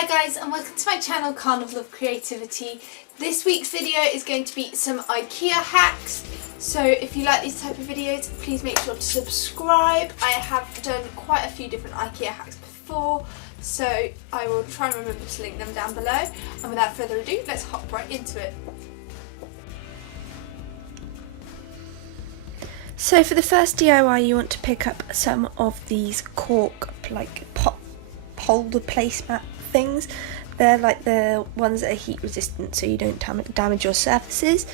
Hi guys, and welcome to my channel Carnival of Creativity. This week's video is going to be some Ikea hacks. So if you like these type of videos, please make sure to subscribe. I have done quite a few different Ikea hacks before, so I will try and remember to link them down below. And without further ado, let's hop right into it. So for the first DIY, you want to pick up some of these cork holder placemat things. They're like the ones that are heat resistant, so you don't damage your surfaces.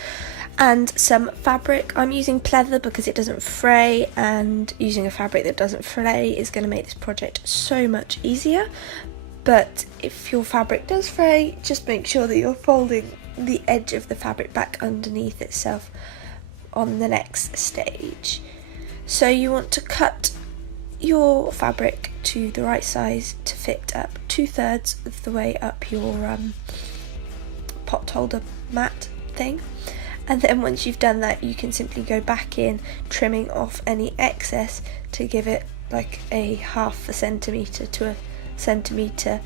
And some fabric. I'm using pleather because it doesn't fray, and using a fabric that doesn't fray is going to make this project so much easier. But if your fabric does fray, just make sure that you're folding the edge of the fabric back underneath itself on the next stage. So you want to cut your fabric to the right size to fit up 2/3 of the way up your pot holder mat thing, and then once you've done that, you can simply go back in, trimming off any excess to give it like a 1/2 centimetre to a centimetre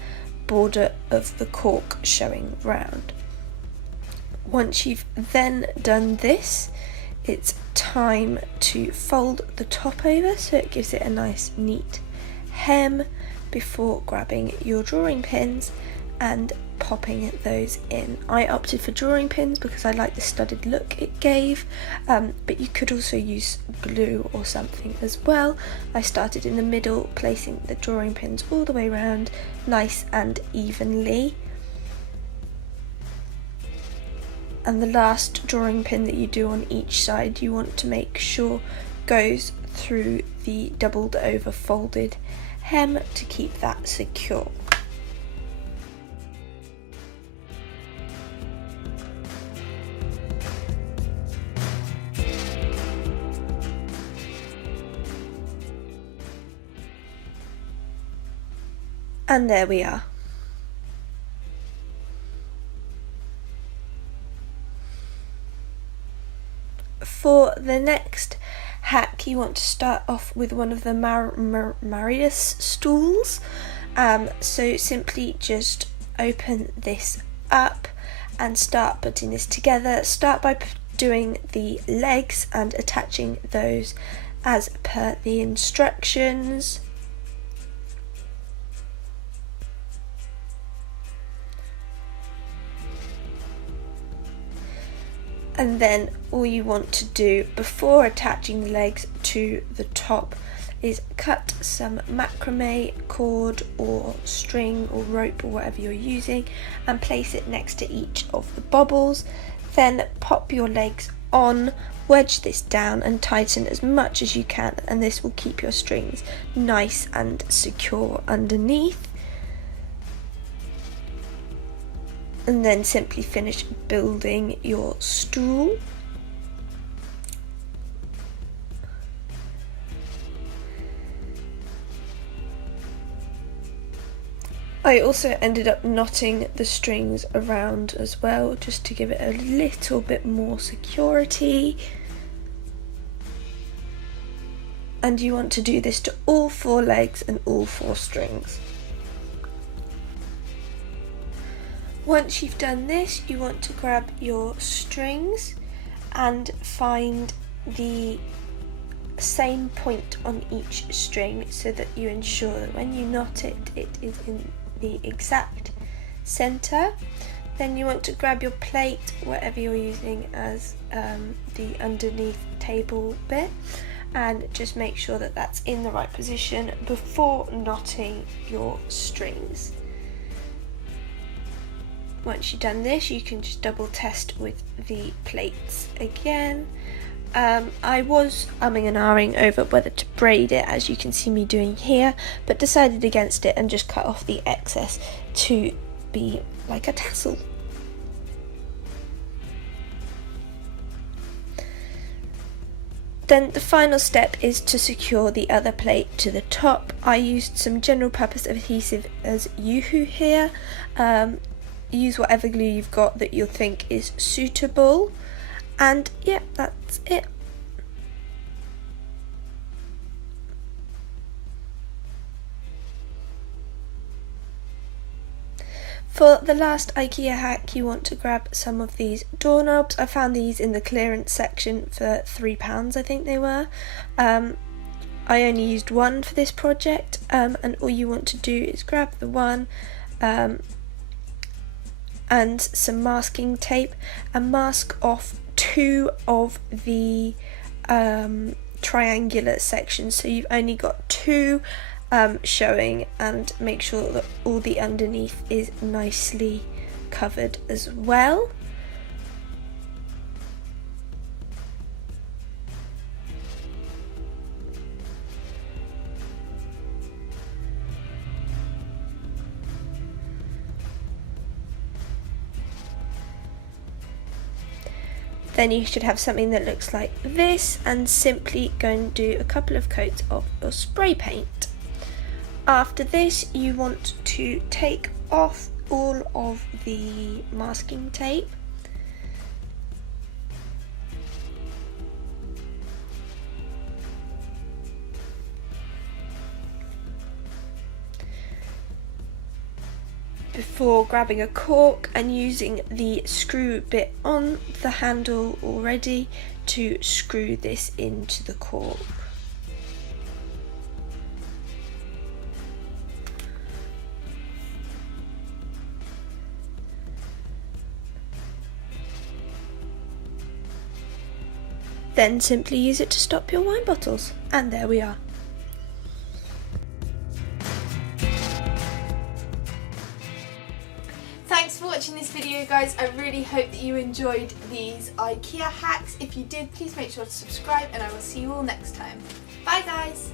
border of the cork showing round. Once you've then done this, it's time to fold the top over so it gives it a nice neat hem before grabbing your drawing pins and popping those in. I opted for drawing pins because I like the studded look it gave, but you could also use glue or something as well. I started in the middle, placing the drawing pins all the way around, nice and evenly. And the last drawing pin that you do on each side, you want to make sure goes through the doubled over folded hem to keep that secure. And there we are. For the next hack, you want to start off with one of the Marius stools. So simply just open this up and start putting this together. Start by doing the legs and attaching those as per the instructions. And then all you want to do before attaching the legs to the top is cut some macrame cord or string or rope or whatever you're using and place it next to each of the bobbles. Then pop your legs on, wedge this down and tighten as much as you can, and this will keep your strings nice and secure underneath. And then simply finish building your stool. I also ended up knotting the strings around as well, just to give it a little bit more security. And you want to do this to all 4 legs and all 4 strings. Once you've done this, you want to grab your strings and find the same point on each string so that you ensure that when you knot it, it is in the exact centre. Then you want to grab your plate, whatever you're using as the underneath table bit, and just make sure that that's in the right position before knotting your strings. Once you've done this, you can just double test with the plates again. I was umming and ahhing over whether to braid it, as you can see me doing here, but decided against it and just cut off the excess to be like a tassel. Then the final step is to secure the other plate to the top. I used some general purpose adhesive as Yueec here. Use whatever glue you've got that you think is suitable, and yeah, that's it. For the last Ikea hack, you want to grab some of these doorknobs. I found these in the clearance section for £3, I think they were. I only used one for this project, and all you want to do is grab the one and some masking tape and mask off 2 of the triangular sections, so you've only got 2 showing, and make sure that all the underneath is nicely covered as well. Then you should have something that looks like this, and simply go and do a couple of coats of your spray paint. After this, you want to take off all of the masking tape. Before grabbing a cork and using the screw bit on the handle already to screw this into the cork. Then simply use it to stop your wine bottles, and there we are. Thanks for watching this video, guys. I really hope that you enjoyed these IKEA hacks. If you did, please make sure to subscribe, and I will see you all next time. Bye guys!